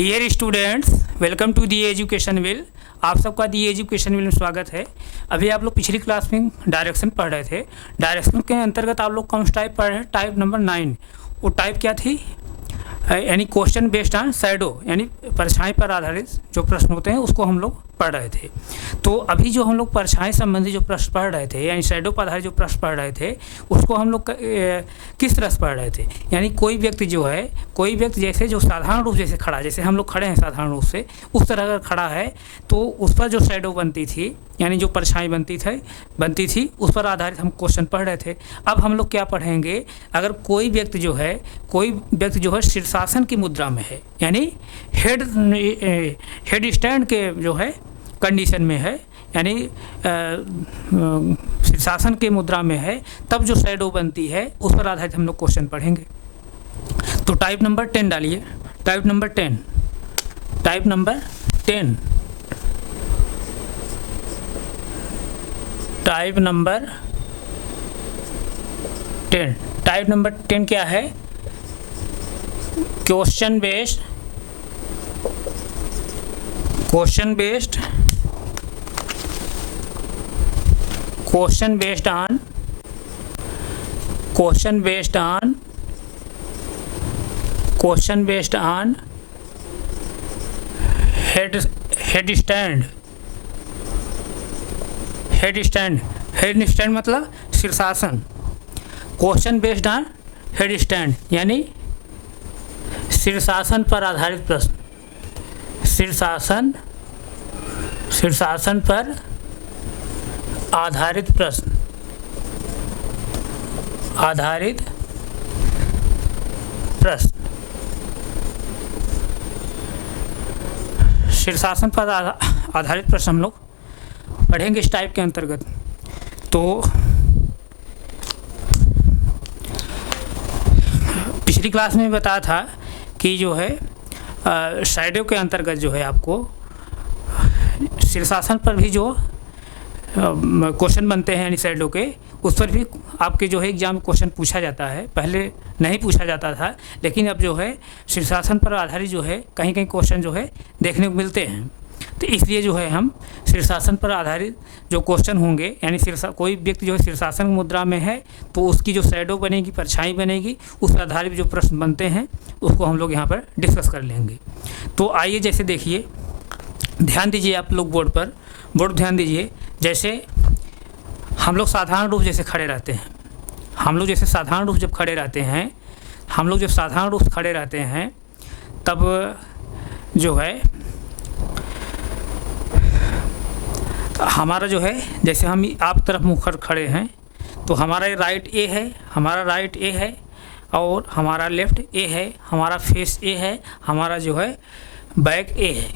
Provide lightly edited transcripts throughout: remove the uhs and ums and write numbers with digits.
Dear students, welcome to the education will. आप सबका दी education will में स्वागत है। अभी आप लोग पिछली क्लास में डायरेक्शन पढ़ रहे थे। डायरेक्शन के अंतर्गत आप लोग कौन सा टाइप पढ़ रहे हैं? Type number 9। वो टाइप क्या थी? यानी क्वेश्चन बेस्ड ऑन शैडो, यानी परछाई पर आधारित जो प्रश्न होते हैं उसको हम लोग पढ़ रहे थे। तो अभी जो हम लोग परछाई संबंधी जो प्रश्न पढ़ रहे थे, यानी शैडो पर आधारित जो प्रश्न पढ़ रहे थे, उसको हम लोग किस तरह से पढ़ रहे थे? यानी कोई व्यक्ति जैसे जो साधारण रूप जैसे खड़ा, जैसे हम लोग खड़े हैं साधारण रूप से, उस तरह अगर खड़ा है तो उस पर जो शैडो बनती थी, यानी जो परछाई बनती थी उस पर आधारित हम क्वेश्चन पढ़ रहे थे। अब हम लोग क्या पढ़ेंगे? अगर कोई व्यक्ति जो है शीर्षासन की मुद्रा में है, यानी हेड स्टैंड के जो है कंडीशन में है, यानी शीर्षासन के मुद्रा में है, तब जो शैडो बनती है उस पर आधारित हम लोग क्वेश्चन पढ़ेंगे। तो टाइप नंबर 10 डालिए। टाइप नंबर 10 टाइप नंबर 10 क्या है? Question based on head stand मतलब शीर्षासन। Question based on head stand यानी शीर्षासन पर आधारित प्रश्न। शीर्षासन पर आधारित प्रश्न। शीर्षासन पर आधारित प्रश्न हम लोग पढ़ेंगे इस टाइप के अंतर्गत। तो पिछली क्लास में बताया था कि जो है शैडो के अंतर्गत जो है आपको शीर्षासन पर भी जो क्वेश्चन बनते हैं, यानी शैडो के, उस पर भी आपके जो है एग्जाम में क्वेश्चन पूछा जाता है। पहले नहीं पूछा जाता था, लेकिन अब जो है शीर्षासन पर आधारित जो है कहीं क्वेश्चन जो है देखने को मिलते हैं। तो इसलिए जो है हम शीर्षासन पर आधारित जो क्वेश्चन होंगे, यानी कोई व्यक्ति जो है शीर्षासन मुद्रा में है तो उसकी जो शैडो बनेगी, परछाई बनेगी, उस पर आधारित जो प्रश्न बनते हैं उसको हम लोग यहाँ पर डिस्कस कर लेंगे। तो आइए, जैसे देखिए, ध्यान दीजिए आप लोग बोर्ड ध्यान दीजिए। जैसे हम लोग साधारण रूप जैसे खड़े रहते हैं, जब साधारण रूप खड़े रहते हैं तब जो है हमारा जो है, जैसे हम आप तरफ मुँह कर खड़े हैं तो हमारा राइट ए है और हमारा लेफ्ट ए है, हमारा फेस ए है, हमारा जो है बैक ए है,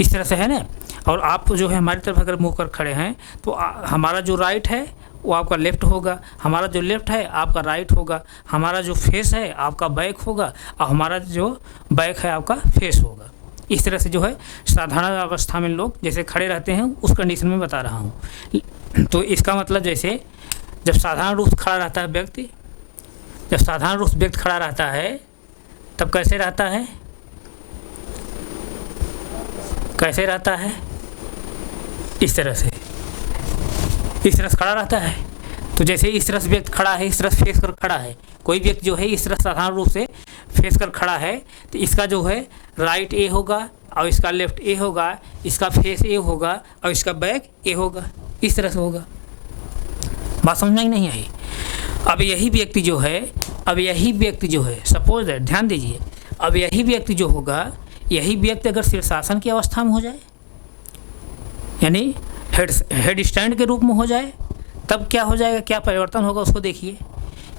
इस तरह से है ना। और आप जो है हमारी तरफ अगर मुँह कर खड़े हैं तो हमारा जो राइट है वो आपका लेफ्ट होगा, हमारा जो लेफ्ट है आपका राइट होगा, हमारा जो फेस है आपका बैक होगा और हमारा जो बैक है आपका फेस होगा। इस तरह से जो है साधारण अवस्था में लोग जैसे खड़े रहते हैं उस कंडीशन में बता रहा हूँ। तो इसका मतलब जैसे जब साधारण रूप खड़ा रहता है व्यक्ति, खड़ा रहता है तब कैसे रहता है? इस तरह से खड़ा रहता है। तो जैसे इस तरह से व्यक्ति खड़ा है, इस तरह से फेस कर खड़ा है, कोई व्यक्ति जो है इस तरह साधारण रूप से फेस कर खड़ा है तो इसका जो है राइट ए होगा और इसका लेफ्ट ए होगा, इसका फेस ए होगा और इसका बैक ए होगा, इस तरह से होगा। बात समझ में नहीं आई? अब यही व्यक्ति जो है सपोज दैट, ध्यान दीजिए, अब यही व्यक्ति जो होगा, यही व्यक्ति अगर शीर्षासन की अवस्था में हो जाए, यानी हेड स्टैंड के रूप में हो जाए, तब क्या हो जाएगा, क्या परिवर्तन होगा उसको देखिए।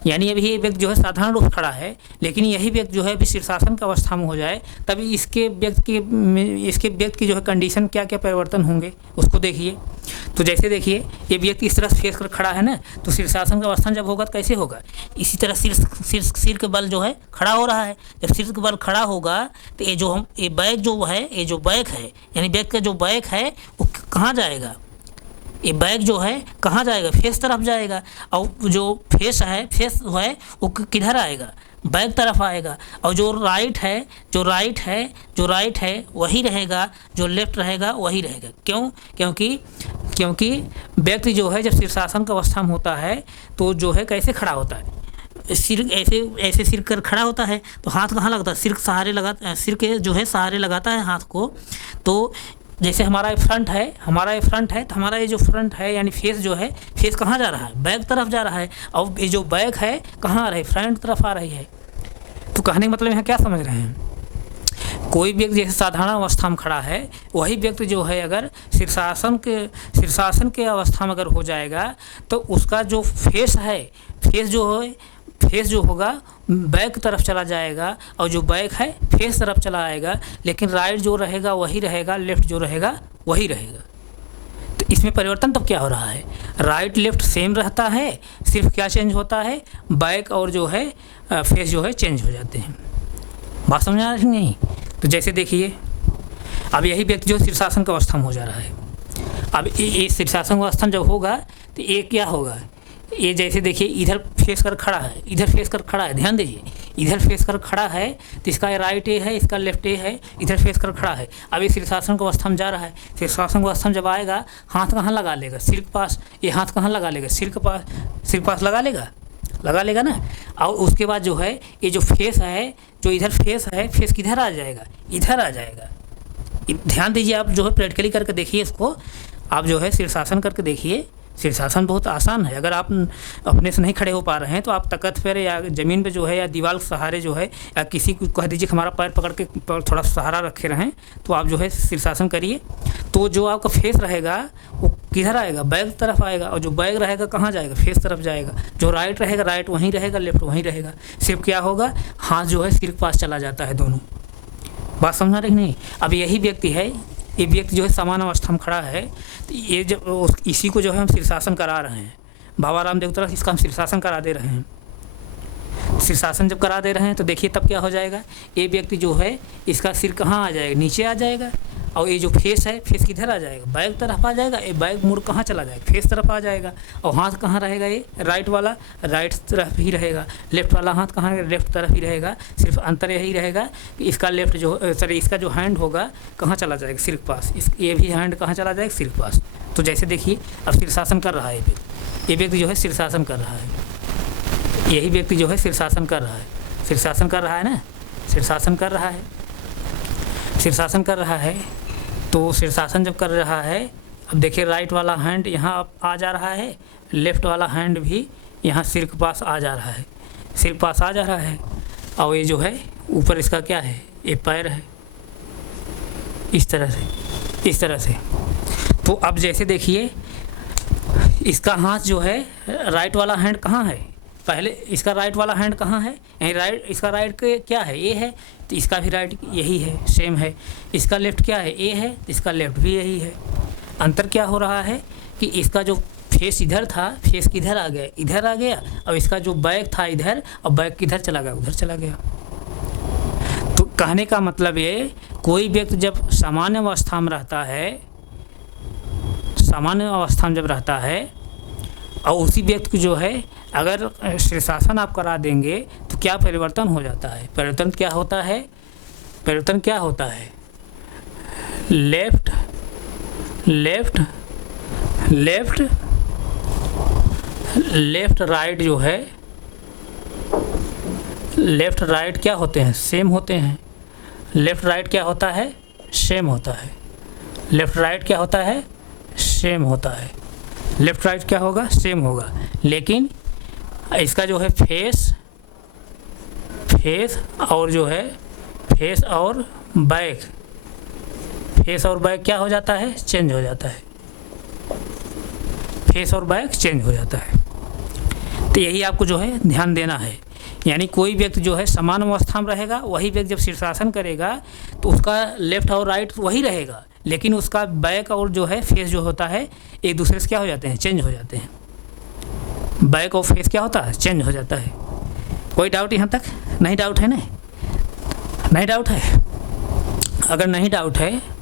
यानी अभी ये व्यक्ति जो है साधारण रूप खड़ा है, लेकिन यही व्यक्ति जो है अभी शीर्षासन की अवस्था में हो जाए, तभी इसके व्यक्ति की जो है कंडीशन क्या परिवर्तन होंगे उसको देखिए। तो जैसे देखिए, ये व्यक्ति इस तरह फेस कर खड़ा है ना, तो शीर्षासन का अवस्था जब होगा तो कैसे होगा? इसी तरह सिर के बल जो है खड़ा हो रहा है। जब सिर के बल खड़ा होगा तो ये बैक है, यानी व्यक्ति का जो बैक है वो कहाँ जाएगा? ये बैक जो है कहाँ जाएगा? फेस तरफ जाएगा। और जो फेस है वो किधर आएगा? बैक तरफ आएगा, और जो राइट है वही रहेगा, जो लेफ्ट रहेगा वही रहेगा। क्यों? क्योंकि व्यक्ति जो है जब शीर्षासन का अवस्था में होता है तो जो है कैसे खड़ा होता है, सिर ऐसे सिर कर खड़ा होता है, तो हाथ कहाँ लगता है, सिर के जो है सहारे लगाता है हाथ को। तो जैसे हमारा ये फ्रंट है तो हमारा ये जो फ्रंट है यानी फेस जो है, फेस कहाँ जा रहा है, बैक तरफ जा रहा है, और ये जो बैक है कहाँ आ रही है, फ्रंट तरफ आ रही है। तो कहने का मतलब यहाँ क्या समझ रहे हैं, कोई व्यक्ति जैसे साधारण अवस्था में खड़ा है, वही व्यक्ति जो है अगर शीर्षासन के अवस्था में अगर हो जाएगा तो उसका जो फेस जो होगा बैक तरफ चला जाएगा, और जो बैक है फेस तरफ चला आएगा, लेकिन राइट जो रहेगा वही रहेगा, लेफ्ट जो रहेगा वही रहेगा। तो इसमें परिवर्तन तब क्या हो रहा है, राइट लेफ्ट सेम रहता है, सिर्फ क्या चेंज होता है, बैक और जो है फेस जो है चेंज हो जाते हैं। बात समझ आ रही नहीं? तो जैसे देखिए अब यही व्यक्ति जो शीर्षासन का अवस्था में हो जा रहा है, अब ये शीर्षासन अवस्था में जब होगा तो ये क्या होगा, ये जैसे देखिए इधर फेस कर खड़ा है, ध्यान दीजिए, इधर फेस कर खड़ा है तो इसका राइट ए है, इसका लेफ्ट ए है, इधर फेस कर खड़ा है। अब ये शीर्षासन की अवस्था में जा रहा है, शीर्षासन की अवस्था में जब आएगा हाथ कहाँ लगा लेगा, सिर के पास, ये हाथ कहाँ लगा लेगा, सिर के पास लगा लेगा ना। और उसके बाद जो है ये जो फेस है, जो इधर फेस है, फेस किधर आ जाएगा, इधर आ जाएगा। ध्यान दीजिए, आप जो है प्रैक्टिकली करके देखिए इसको, आप जो है शीर्षासन करके देखिए। शीर्षासन बहुत आसान है, अगर आप अपने से नहीं खड़े हो पा रहे हैं तो आप तख्त पर या ज़मीन पे जो है या दीवार के सहारे जो है, या किसी को कह दीजिए हमारा पैर पकड़ के थोड़ा सहारा रखे रहें, तो आप जो है शीर्षासन करिए। तो जो आपका फेस रहेगा वो किधर आएगा, बैक तरफ आएगा, और जो बैक रहेगा कहाँ जाएगा, फेस तरफ जाएगा। जो राइट रहेगा, राइट वहीं रहेगा, लेफ्ट वहीं रहेगा। सिर्फ क्या होगा, हाथ जो है सिर के पास चला जाता है दोनों। बात समझा रही नहीं? अब यही व्यक्ति है, ये व्यक्ति जो है समान अवस्था में खड़ा है, तो ये जब इसी को जो है हम शीर्षासन करा रहे हैं, बाबा रामदेव तरफ इसका हम शीर्षासन करा दे रहे हैं। शीर्षासन जब करा दे रहे हैं तो देखिए तब क्या हो जाएगा, ये व्यक्ति जो है इसका सिर कहाँ आ जाएगा, नीचे आ जाएगा, और ये जो फेस है, फेस किधर आ जाएगा, बैक तरफ आ जाएगा। ये बैक मुड़ कहाँ चला जाएगा, फेस तरफ आ जाएगा। और हाथ कहाँ रहेगा, ये राइट वाला राइट तरफ ही रहेगा, लेफ्ट वाला हाथ कहाँ रहेगा, लेफ्ट तरफ ही रहेगा। सिर्फ अंतर यही रहेगा कि इसका लेफ्ट जो इसका जो हैंड होगा कहाँ चला जाएगा, सिर के पास। ये भी हैंड कहाँ चला जाएगा, सिर के पास। तो जैसे देखिए अब शीर्षासन कर रहा है ये व्यक्ति जो है शीर्षासन कर रहा है, यही व्यक्ति जो है शीर्षासन कर रहा है, शीर्षासन कर रहा है ना, शीर्षासन कर रहा है, शीर्षासन कर रहा है। तो शीर्षासन जब कर रहा है, अब देखिए राइट वाला हैंड यहाँ आ जा रहा है, लेफ्ट वाला हैंड भी यहाँ सिर के पास आ जा रहा है, सिर के पास आ जा रहा है। और ये जो है ऊपर इसका क्या है, ये पैर है, इस तरह से। तो अब जैसे देखिए इसका हाथ जो है, राइट वाला हैंड कहाँ है, पहले इसका राइट वाला हैंड कहाँ है, यहीं राइट, इसका राइट के क्या है, ए है, तो इसका भी राइट यही है, सेम है। इसका लेफ्ट क्या है, ए है, तो इसका लेफ्ट भी यही है। अंतर क्या हो रहा है कि इसका जो फेस इधर था, फेस किधर आ गया, इधर आ गया, और इसका जो बैक था इधर, और बैक किधर चला गया, उधर चला गया। तो कहने का मतलब ये, कोई व्यक्ति जब सामान्य अवस्था में रहता है, सामान्य अवस्था में जब रहता है, और उसी व्यक्ति को जो है अगर शीर्षासन आप करा देंगे तो क्या परिवर्तन हो जाता है, परिवर्तन क्या होता है, left left left left right जो है, लेफ्ट राइट क्या होते हैं, सेम होते हैं। लेफ्ट राइट क्या होता है, सेम होता है। लेफ्ट राइट क्या होता है, सेम होता है। लेफ्ट राइट क्या होगा, सेम होगा। लेकिन इसका जो है फेस और जो है फेस और बैक क्या हो जाता है, चेंज हो जाता है। फेस और बैक चेंज हो जाता है। तो यही आपको जो है ध्यान देना है। यानी कोई व्यक्ति जो है समान अवस्था में रहेगा, वही व्यक्ति जब शीर्षासन करेगा तो उसका लेफ्ट और राइट वही रहेगा, लेकिन उसका बैक और जो है फेस जो होता है एक दूसरे से क्या हो जाते हैं, चेंज हो जाते हैं। बैक और फेस क्या होता है, चेंज हो जाता है। कोई डाउट यहाँ तक? नहीं डाउट है ना? नहीं डाउट है? अगर नहीं डाउट है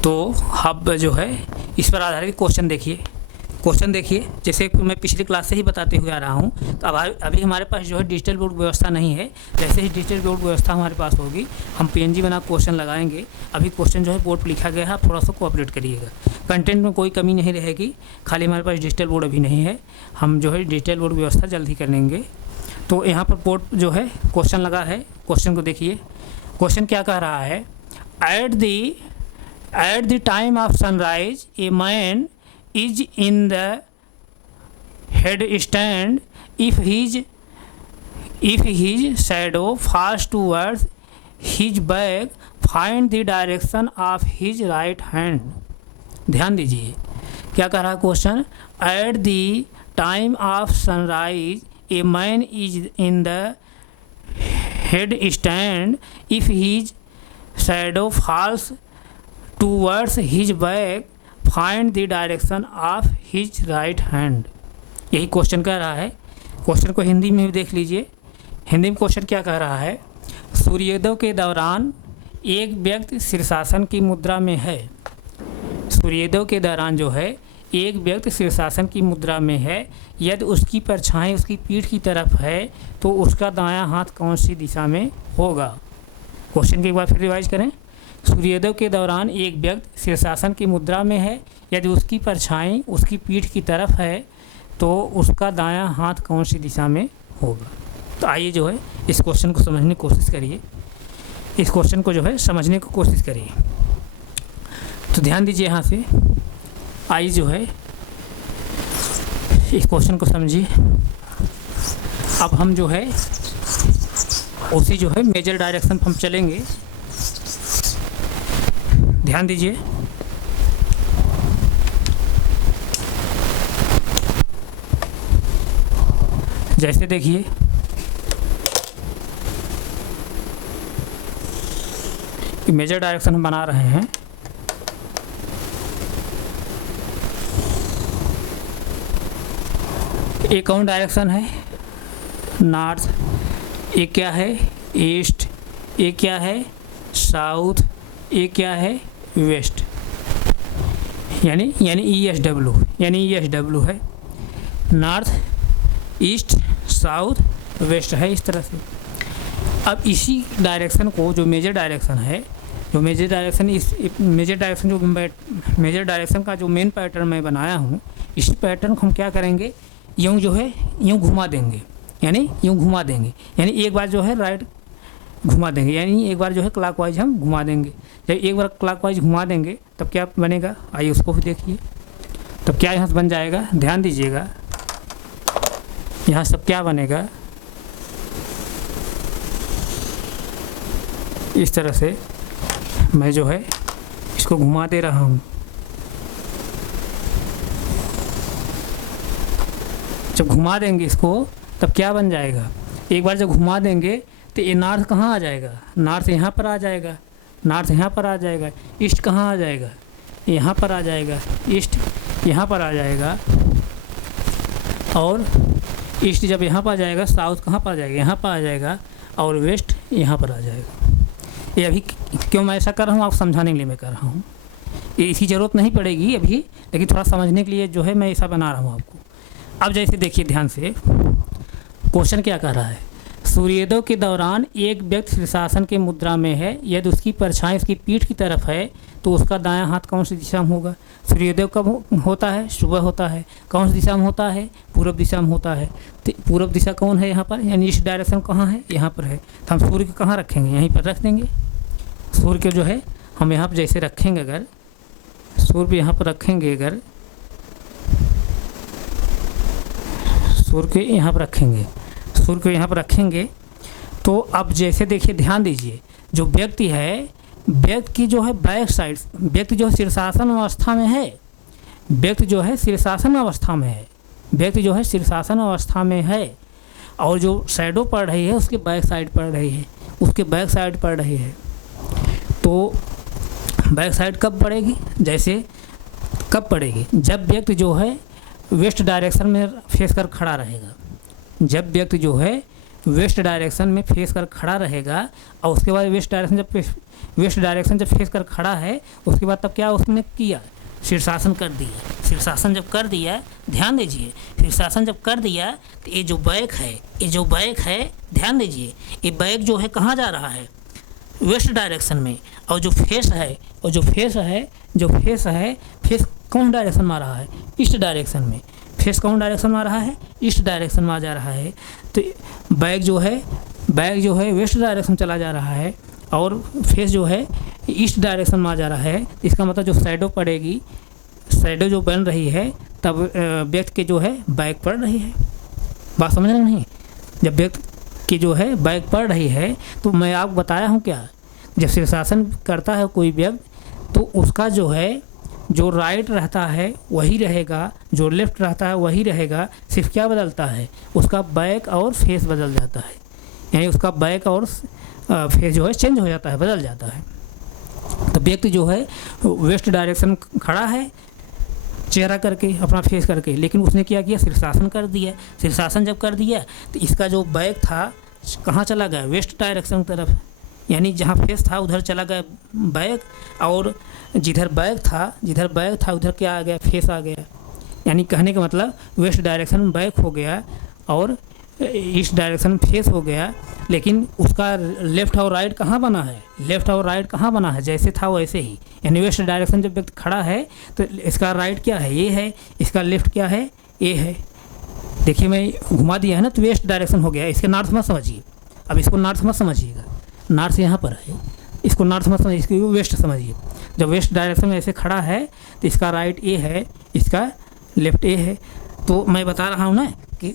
तो आप जो है इस पर आधारित क्वेश्चन देखिए। क्वेश्चन देखिए, जैसे मैं पिछली क्लास से ही बताते हुए आ रहा हूँ, तो अब अभी हमारे पास जो है डिजिटल बोर्ड व्यवस्था नहीं है। जैसे ही डिजिटल बोर्ड व्यवस्था हमारे पास होगी, हम पीएनजी बना क्वेश्चन लगाएंगे। अभी क्वेश्चन जो है बोर्ड पर लिखा गया है, आप थोड़ा सा कोऑपरेट करिएगा। कंटेंट में कोई कमी नहीं रहेगी, खाली हमारे पास डिजिटल बोर्ड अभी नहीं है। हम जो है डिजिटल बोर्ड व्यवस्था जल्द ही कर लेंगे। तो यहाँ पर बोर्ड जो है क्वेश्चन लगा है, क्वेश्चन को देखिए। क्वेश्चन क्या कह रहा है, eight the time of sunrise a man is in the headstand if his shadow falls towards his back, find the direction of his right hand। ध्यान दीजिए क्या कह रहा है question. At the time of sunrise a man is in the head stand if his shadow falls towards his back, find the direction of his right hand. यही question कह रहा है। क्वेश्चन को हिंदी में भी देख लीजिए। हिंदी में क्वेश्चन क्या कह रहा है, सूर्योदय के दौरान एक व्यक्ति शीर्षासन की मुद्रा में है। सूर्योदय के दौरान जो है एक व्यक्ति शीर्षासन की मुद्रा में है। यदि उसकी परछाई उसकी पीठ की तरफ है तो उसका दायां हाथ कौन सी दिशा में होगा। क्वेश्चन की एक बार फिर रिवाइज करें। सूर्योदय के दौरान एक व्यक्ति शीर्षासन की मुद्रा में है। यदि उसकी परछाई उसकी पीठ की तरफ है तो उसका दायां हाथ कौन सी दिशा में होगा। तो आइए जो है इस क्वेश्चन को समझने की कोशिश करिए। इस क्वेश्चन को जो है समझने की कोशिश करिए। तो ध्यान दीजिए यहाँ से, आइए जो है इस क्वेश्चन को समझिए। अब हम जो है उसी जो है मेजर डायरेक्शन हम चलेंगे। ध्यान दीजिए, जैसे देखिए कि मेजर डायरेक्शन हम बना रहे हैं। एक कौन डायरेक्शन है, नॉर्थ। एक क्या है, ईस्ट। एक क्या है, साउथ। एक क्या है, वेस्ट। यानी ESW, यानी ESW है। नॉर्थ, ईस्ट, साउथ, वेस्ट है, इस तरह से। अब इसी डायरेक्शन को जो मेजर डायरेक्शन है, जो मेजर डायरेक्शन इस मेजर डायरेक्शन का जो मेन पैटर्न मैं बनाया हूँ, इस पैटर्न को हम क्या करेंगे, यूँ जो है यूँ घुमा देंगे। यानी यूँ घुमा देंगे, यानी एक बार जो है राइट घुमा देंगे, यानी एक बार जो है क्लॉकवाइज हम घुमा देंगे। जब एक बार क्लॉकवाइज घुमा देंगे तब क्या बनेगा, आइए उसको भी देखिए। तब क्या यहाँ से बन जाएगा, ध्यान दीजिएगा, यहाँ सब क्या बनेगा, इस तरह से मैं जो है इसको घुमा दे रहा हूँ। जब घुमा देंगे इसको तब क्या बन जाएगा, एक बार जब घुमा देंगे तो ये नॉर्थ कहाँ आ जाएगा, नॉर्थ यहाँ पर आ जाएगा, नॉर्थ यहाँ पर आ जाएगा। ईस्ट कहाँ आ जाएगा, यहाँ पर आ जाएगा। ईस्ट यहाँ पर आ जाएगा, और ईस्ट जब यहाँ पर आ जाएगा, साउथ कहाँ पर आ जाएगा, यहाँ पर आ जाएगा, और वेस्ट यहाँ पर आ जाएगा। ये अभी क्यों मैं ऐसा कर रहा हूँ, आप समझाने के लिए मैं कर रहा हूँ। ये इसकी ज़रूरत नहीं पड़ेगी अभी, लेकिन थोड़ा समझने के लिए जो है मैं ऐसा बना रहा हूँ आपको। अब जैसे देखिए ध्यान से, क्वेश्चन क्या कह रहा है, सूर्योदय के दौरान एक व्यक्ति शीर्षासन की मुद्रा में है। यदि उसकी परछाई उसकी पीठ की तरफ है तो उसका दायां हाथ कौन सी दिशा में होगा। सूर्योदय कब होता है, सुबह होता है। कौन सी दिशा में होता है, पूर्व दिशा में होता है। तो पूर्व दिशा कौन है यहाँ पर, यानी इस डायरेक्शन कहाँ है, यहाँ पर है। तो हम सूर्य को कहाँ रखेंगे, यहीं पर रख देंगे। सूर्य के जो है हम यहाँ पर जैसे रखेंगे, अगर सूर्य यहाँ पर रखेंगे, अगर सूर्य के यहाँ पर रखेंगे, सूर्य को यहाँ पर रखेंगे तो अब जैसे देखिए, ध्यान दीजिए, जो व्यक्ति है, व्यक्ति की जो है बैक साइड, व्यक्ति जो शीर्षासन अवस्था में है, व्यक्ति जो है शीर्षासन अवस्था में है, व्यक्ति जो है शीर्षासन अवस्था में है, और जो शैडो पड़ रही है उसके बैक साइड पड़ रही है, उसके बैक साइड पड़ रही है। तो बैक साइड कब पड़ेगी, जैसे कब पड़ेगी, जब व्यक्ति जो है वेस्ट डायरेक्शन में फेस कर खड़ा रहेगा। जब व्यक्ति जो है वेस्ट डायरेक्शन में फेस कर खड़ा रहेगा, और उसके बाद वेस्ट डायरेक्शन जब फेस कर खड़ा है, उसके बाद तब क्या उसने किया, शीर्षासन कर दिया। शीर्षासन जब कर दिया, ध्यान दीजिए, शीर्षासन जब कर दिया तो ये जो बैक है ध्यान दीजिए, ये बैक जो है कहाँ जा रहा है, वेस्ट डायरेक्शन में। और जो फेस है फेस कौन डायरेक्शन में आ रहा है, ईस्ट डायरेक्शन में। फेस कौन डायरेक्शन में आ रहा है, ईस्ट डायरेक्शन में आ जा रहा है। तो बैक जो है वेस्ट डायरेक्शन चला जा रहा है और फेस जो है ईस्ट डायरेक्शन में आ जा रहा है। इसका मतलब जो शैडो पड़ेगी, शैडो जो बन रही है तब व्यक्ति के जो है बैक पड़ रही है। बात समझ रहे नहीं? जब व्यक्ति की जो है बैक पड़ रही है तो मैं आपको बताया हूँ क्या, जब शीर्षासन करता है कोई व्यक्ति तो उसका जो है जो राइट रहता है वही रहेगा, जो लेफ्ट रहता है वही रहेगा, सिर्फ क्या बदलता है, उसका बैक और फेस बदल जाता है। यानी उसका बैक और फेस जो है चेंज हो जाता है, बदल जाता है। तो व्यक्ति जो है वेस्ट डायरेक्शन खड़ा है चेहरा करके, अपना फेस करके, लेकिन उसने क्या किया, शीर्षासन कर दिया। शीर्षासन जब कर दिया तो इसका जो बैक था कहाँ चला गया, वेस्ट डायरेक्शन की तरफ। यानी जहाँ फेस था उधर चला गया बैक, और जिधर बैक था उधर क्या आ गया, फेस आ गया। यानी कहने का मतलब वेस्ट डायरेक्शन में बैक हो गया और ईस्ट डायरेक्शन में फेस हो गया। लेकिन उसका लेफ़्ट और राइट कहाँ बना है, जैसे था वैसे ही। यानी वेस्ट डायरेक्शन जब व्यक्ति खड़ा है तो इसका राइट क्या है, ये है, इसका लेफ़्ट क्या है, ये है। देखिए मैं घुमा दिया है ना, तो वेस्ट डायरेक्शन हो गया। इसके नॉर्थ मत समझिए, अब इसको नॉर्थ मत समझिएगा, नॉर्थ यहाँ पर है, इसको नॉर्थ मत समझिए, इसको वेस्ट समझिए। जब वेस्ट डायरेक्शन में ऐसे खड़ा है तो इसका राइट ए है, इसका लेफ़्ट ए है। तो मैं बता रहा हूँ ना कि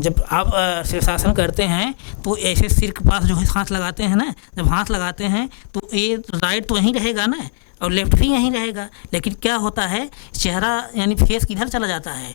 जब आप शीर्षासन करते हैं तो ऐसे सिर के पास जो है हाथ लगाते हैं ना, जब हाथ लगाते हैं तो ये राइट तो यहीं रहेगा ना और लेफ्ट भी यहीं रहेगा। लेकिन क्या होता है, चेहरा यानी फेस किधर चला जाता है,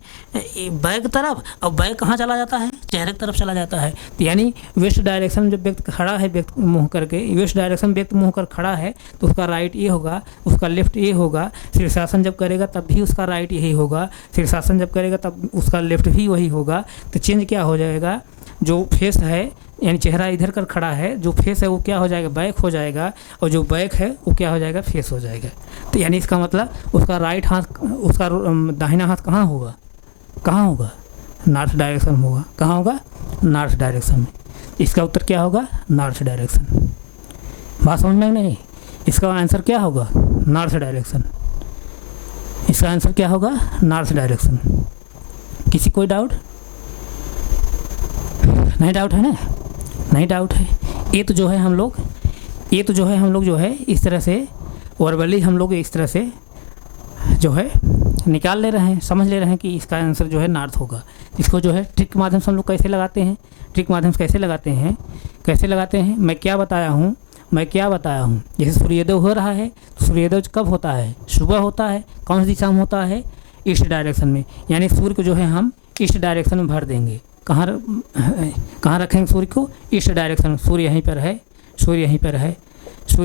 बैक तरफ, और बैक कहाँ चला जाता है, चेहरे की तरफ चला जाता है। तो यानी वेस्ट डायरेक्शन जब व्यक्ति खड़ा है, व्यक्ति मुँह करके, वेस्ट डायरेक्शन व्यक्ति मुँह कर खड़ा है तो उसका राइट ये होगा, उसका लेफ्ट ये होगा। शीर्षासन जब करेगा तब भी उसका राइट यही होगा, शीर्षासन जब करेगा तब उसका लेफ्ट भी वही होगा। तो चेंज क्या हो जाएगा, जो फेस है यानी चेहरा इधर कर खड़ा है, जो फेस है वो क्या हो जाएगा, बैक हो जाएगा, और जो बैक है वो क्या हो जाएगा, फेस हो जाएगा। तो यानी इसका मतलब उसका राइट हाथ, उसका दाहिना हाथ कहाँ होगा, नॉर्थ डायरेक्शन में होगा। कहाँ होगा, नॉर्थ डायरेक्शन में। इसका उत्तर क्या होगा, नॉर्थ डायरेक्शन। बात समझ में नहीं? इसका आंसर क्या होगा, नॉर्थ डायरेक्शन। इसका आंसर क्या होगा, नॉर्थ डायरेक्शन। किसी कोई डाउट नहीं? डाउट है ना? नहीं डाउट है। ये तो जो है हम लोग जो है इस तरह से वर्बली हम लोग इस तरह से जो है निकाल ले रहे हैं, समझ ले रहे हैं कि इसका आंसर जो है नॉर्थ होगा। इसको जो है ट्रिक के माध्यम से हम लोग कैसे लगाते हैं, कैसे लगाते हैं मैं क्या बताया हूँ। जैसे सूर्योदय हो रहा है तो सूर्योदय कब होता है, सुबह होता है। कौन सी दिशा में होता है, ईस्ट डायरेक्शन में। यानी सूर्य को जो है हम ईस्ट डायरेक्शन में भर देंगे। कहाँ रखेंगे सूर्य को, ईस्ट डायरेक्शन में। सूर्य यहीं पर है, सूर्य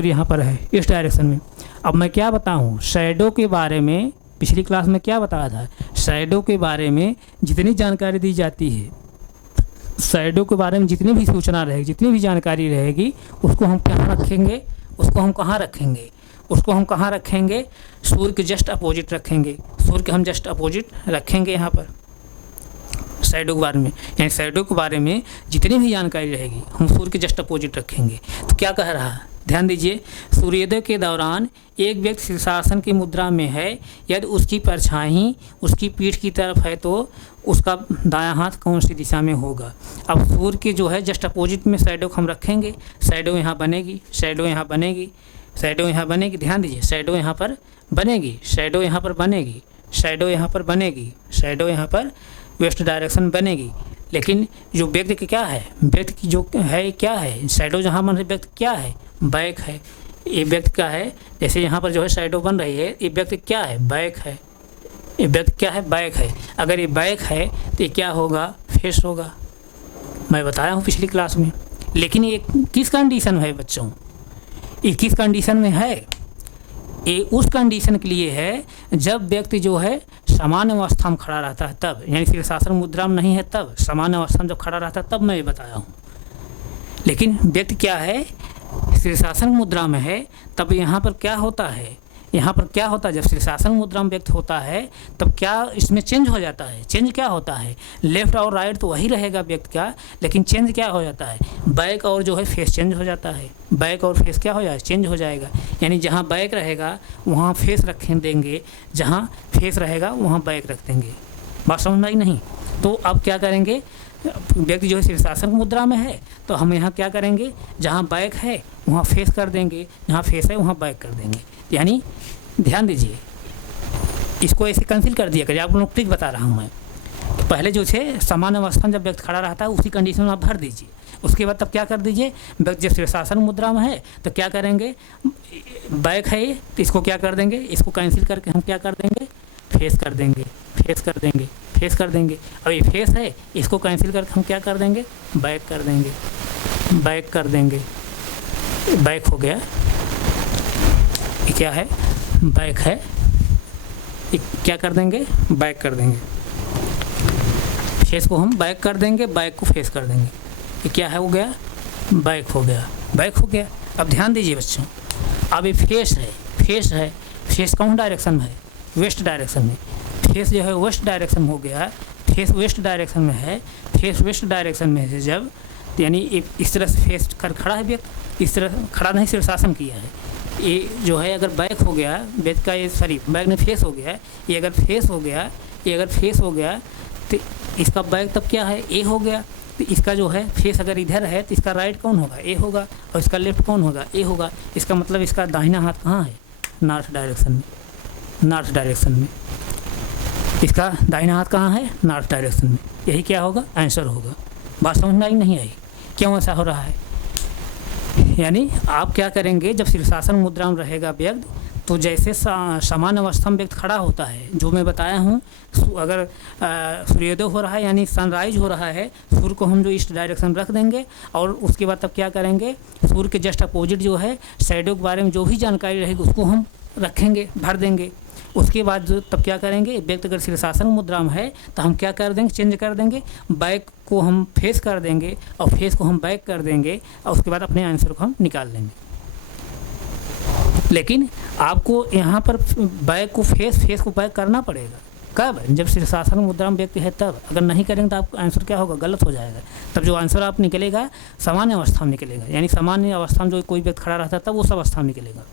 यहाँ पर है, ईस्ट डायरेक्शन में। अब मैं क्या बताऊँ शैडो के बारे में, पिछली क्लास में क्या बताया था, शैडो के बारे में जितनी जानकारी दी जाती है, शैडो के बारे में जितनी भी सूचना रहेगी, जितनी भी जानकारी रहेगी, उसको हम कहाँ रखेंगे, सूर्य के जस्ट अपोजिट रखेंगे। सूर्य के हम जस्ट अपोजिट रखेंगे यहाँ पर शैडो के बारे में। यानी शैडो के बारे में जितनी भी जानकारी रहेगी हम सूर्य के जस्ट अपोजिट रखेंगे। तो क्या कह रहा है, ध्यान दीजिए। सूर्योदय के दौरान एक व्यक्ति शीर्षासन की मुद्रा में है, यदि उसकी परछाई उसकी पीठ की तरफ है तो उसका दायां हाथ कौन सी दिशा में होगा। अब सूर्य के जो है जस्ट अपोजिट में शैडो को हम रखेंगे। शैडो यहाँ बनेगी, ध्यान दीजिए। शैडो यहाँ पर बनेगी, वेस्ट डायरेक्शन बनेगी। लेकिन जो व्यक्ति की क्या है, व्यक्ति की जो है क्या है, शैडो जहाँ बन रही व्यक्ति क्या है, बैक है। ये व्यक्ति का है, जैसे यहाँ पर जो है शैडो बन रही है, ये व्यक्ति क्या है, बैक है। ये व्यक्ति क्या है, बैक है। अगर ये बैक है तो ये क्या होगा, फेस होगा। मैं बताया हूँ पिछली क्लास में। लेकिन ये किस कंडीशन में है बच्चों, ये किस कंडीशन में है, ये उस कंडीशन के लिए है जब व्यक्ति जो है सामान्य अवस्था में खड़ा रहता है तब। यानी शीर्षासन मुद्रा में नहीं है तब, सामान्य अवस्था में जब खड़ा रहता है तब मैं ये बताया हूँ। लेकिन व्यक्ति क्या है, शीर्षासन मुद्रा में है तब यहाँ पर क्या होता है, यहाँ पर क्या होता है, जब शीर्षासन मुद्रा में व्यक्त होता है तब क्या इसमें चेंज हो जाता है। चेंज क्या होता है, लेफ्ट और राइट तो वही रहेगा व्यक्त का, लेकिन चेंज क्या हो जाता है, बैक और जो है फेस चेंज हो जाता है। बैक और फेस क्या हो जाएगा, चेंज हो जाएगा। यानी जहाँ बैक रहेगा वहाँ फेस रखें देंगे, जहाँ फेस रहेगा वहाँ बैक रख देंगे। बात समझ में आई नहीं? तो अब क्या करेंगे, व्यक्ति जो है शीर्षासन मुद्रा में है तो हम यहाँ क्या करेंगे, जहाँ बैक है वहाँ फेस कर देंगे, जहाँ फेस है वहाँ बैक कर देंगे। यानी ध्यान दीजिए, इसको ऐसे कैंसिल कर दिया करिए, आप लोग ट्रिक बता रहा हूँ मैं। तो पहले जो है समान अवस्था में जब व्यक्ति खड़ा रहता है उसी कंडीशन में आप भर दीजिए। उसके बाद तब क्या कर दीजिए, व्यक्ति जब शीर्षासन मुद्रा में है तो क्या करेंगे, बैक है ये तो इसको क्या कर देंगे, इसको कैंसिल करके हम क्या कर देंगे, फेस कर देंगे, फेस कर देंगे, फेस कर देंगे। अब ये फेस है इसको कैंसिल करके हम क्या कर देंगे, बैक कर देंगे, बैक कर देंगे। बैक हो गया, ये क्या है, बैक है, ये क्या कर देंगे, बैक कर देंगे। फेस को हम बैक कर देंगे, बैक को फेस कर देंगे। ये क्या है, हो गया, बैक हो गया, बैक हो गया। अब ध्यान दीजिए बच्चों, अब ये फेस है, फेस है, फेस कौन डायरेक्शन में है, वेस्ट डायरेक्शन में। फेस जो है वेस्ट डायरेक्शन हो गया, फेस वेस्ट डायरेक्शन में है, फेस वेस्ट डायरेक्शन में है जब, यानी इस तरह से फेस कर खड़ा है व्यक्ति, इस तरह खड़ा नहीं शीर्षासन किया है। ये जो है अगर बैक हो गया व्यक्ति का, ये सॉरी बैक में फेस हो गया, ये अगर फेस हो गया, ये अगर फेस हो गया तो इसका बैक तब क्या है, ए हो गया। तो इसका जो है फेस अगर इधर है तो इसका राइट कौन होगा, ए होगा, और इसका लेफ्ट कौन होगा, ए होगा। इसका मतलब इसका दाहिना हाथ कहाँ है, नॉर्थ डायरेक्शन में, नॉर्थ डायरेक्शन में। इसका दाहिना हाथ कहाँ है, नॉर्थ डायरेक्शन में। यही क्या होगा, आंसर होगा। बात समझ में आई नहीं आई, क्यों ऐसा हो रहा है? यानी आप क्या करेंगे, जब शीर्षासन मुद्रा में रहेगा व्यक्ति तो जैसे समान अवस्था में व्यक्ति खड़ा होता है, जो मैं बताया हूँ, अगर सूर्योदय हो रहा है यानी सनराइज हो रहा है, सूर्य को हम जो ईस्ट डायरेक्शन रख देंगे और उसके बाद तब क्या करेंगे, सूर्य के जस्ट अपोजिट जो है शैडो के बारे में जो भी जानकारी रहेगी उसको हम रखेंगे, भर देंगे। उसके बाद जो तब क्या करेंगे, व्यक्ति अगर शीर्षासन मुद्रा में है तो हम क्या कर देंगे, चेंज कर देंगे, बैक को हम फेस कर देंगे और फेस को हम बैक कर देंगे और उसके बाद अपने आंसर को हम निकाल लेंगे। लेकिन आपको यहाँ पर बैक को फेस को बैक करना पड़ेगा। कब, जब शीर्षासन मुद्रा में व्यक्ति है तब। अगर नहीं करेंगे तो आपका आंसर क्या होगा, गलत हो जाएगा। तब जो आंसर आप निकलेगा सामान्य अवस्था में निकलेगा, यानी सामान्य अवस्था में जो कोई व्यक्ति खड़ा रहता है तब उस अवस्था में निकलेगा।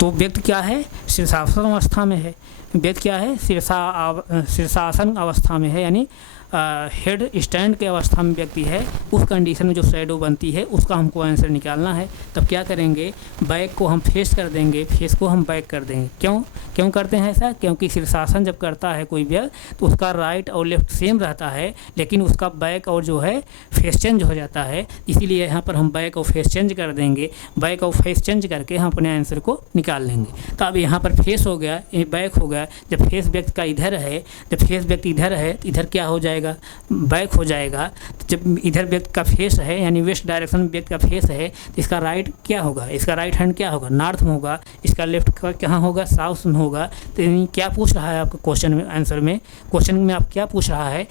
तो व्यक्ति क्या है, शीर्षासन अवस्था में है, व्यक्ति क्या है, शीर्षासन अवस्था में है, यानी हेड स्टैंड के अवस्था में व्यक्ति है। उस कंडीशन में जो शैडो बनती है उसका हमको आंसर निकालना है। तब क्या करेंगे, बैक को हम फेस कर देंगे, फेस को हम बैक कर देंगे। क्यों करते हैं ऐसा, क्योंकि शीर्षासन जब करता है कोई व्यक्ति तो उसका राइट और लेफ्ट सेम रहता है, लेकिन उसका बैक और जो है फेस चेंज हो जाता है। इसीलिए यहाँ पर हम बैक और फेस चेंज कर देंगे, बैक और फेस चेंज करके हम अपने आंसर को निकाल लेंगे। तो अब यहाँ पर फेस हो गया, ये बैक हो गया। जब फेस व्यक्ति का इधर है, जब फेस व्यक्ति इधर है तो इधर क्या हो जाएगा, बैक हो जाएगा। तो जब इधर व्यक्ति का फेस है यानी वेस्ट डायरेक्शन में व्यक्ति का फेस है तो इसका राइट क्या होगा, इसका राइट हैंड क्या होगा, नॉर्थ में होगा। इसका लेफ्ट का कहाँ होगा, साउथ में होगा। तो यानी क्या पूछ रहा है आपका क्वेश्चन में, आंसर में क्वेश्चन में आप क्या पूछ रहा है,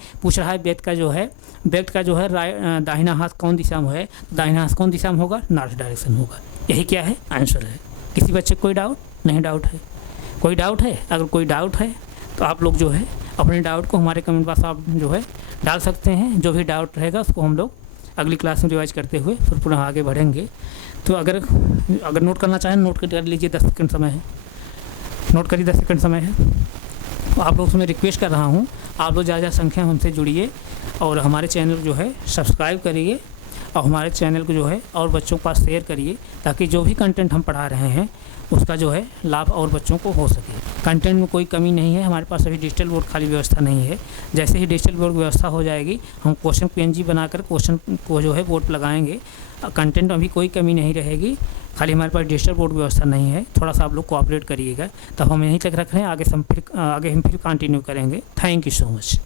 व्यक्ति का जो है दाहिना हाथ कौन दिशा में है, दाहिना हाथ कौन दिशा में होगा, नॉर्थ डायरेक्शन होगा। यही क्या है, आंसर है। किसी बच्चे को कोई डाउट नहीं, डाउट है, कोई डाउट है? अगर कोई डाउट है तो आप लोग जो है अपने डाउट को हमारे कमेंट बॉक्स आप जो है डाल सकते हैं। जो भी डाउट रहेगा उसको हम लोग अगली क्लास में रिवाइज करते हुए फिर पुनः आगे बढ़ेंगे। तो अगर नोट करना चाहें नोट कर लीजिए, 10 सेकंड समय है, नोट करिए, 10 सेकंड समय है। तो आप लोग से मैं रिक्वेस्ट कर रहा हूँ, आप लोग ज़्यादा संख्या में हमसे जुड़िए और हमारे चैनल जो है सब्सक्राइब करिए और हमारे चैनल को जो है और बच्चों के पास शेयर करिए, ताकि जो भी कंटेंट हम पढ़ा रहे हैं उसका जो है लाभ और बच्चों को हो सके। कंटेंट में कोई कमी नहीं है, हमारे पास अभी डिजिटल बोर्ड खाली व्यवस्था नहीं है। जैसे ही डिजिटल बोर्ड व्यवस्था हो जाएगी हम क्वेश्चन PNG बनाकर क्वेश्चन को जो है बोर्ड लगाएंगे। कंटेंट में अभी कोई कमी नहीं रहेगी, खाली हमारे पास डिजिटल बोर्ड व्यवस्था नहीं है। थोड़ा सा आप लोग कोऑपरेट करिएगा, तब हम यहीं तक रख रहे हैं, आगे हम फिर कंटिन्यू करेंगे। Thank you so much.